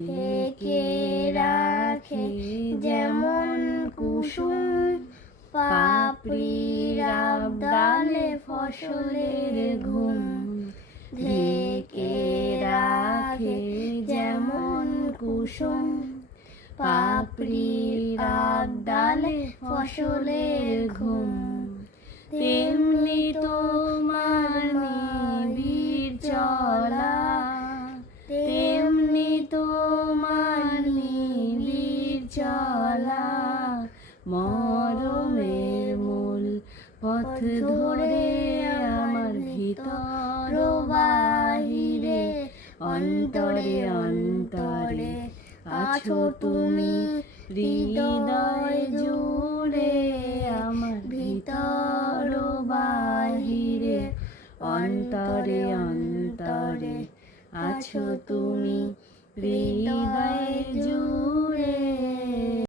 ঢেকে রাখে যেমন কুসুম পাপড়ির ডালে ফসলের ঘুম। ঢেকে রাখে যেমন কুসুম পাপড়ির ডালে ফসলের ঘুম। তেমনি তোমার নিবিড় চলা, তেমনি তোমার নিবিড় চলা। মরমের মূল পথ ধরে আমার ভিতর বাহিরে অন্তরে অন্তরে আছো তুমি হৃদয় জুড়ে। আমার ভিতর বাহিরে অন্তরে অন্তরে আছো তুমি হৃদয়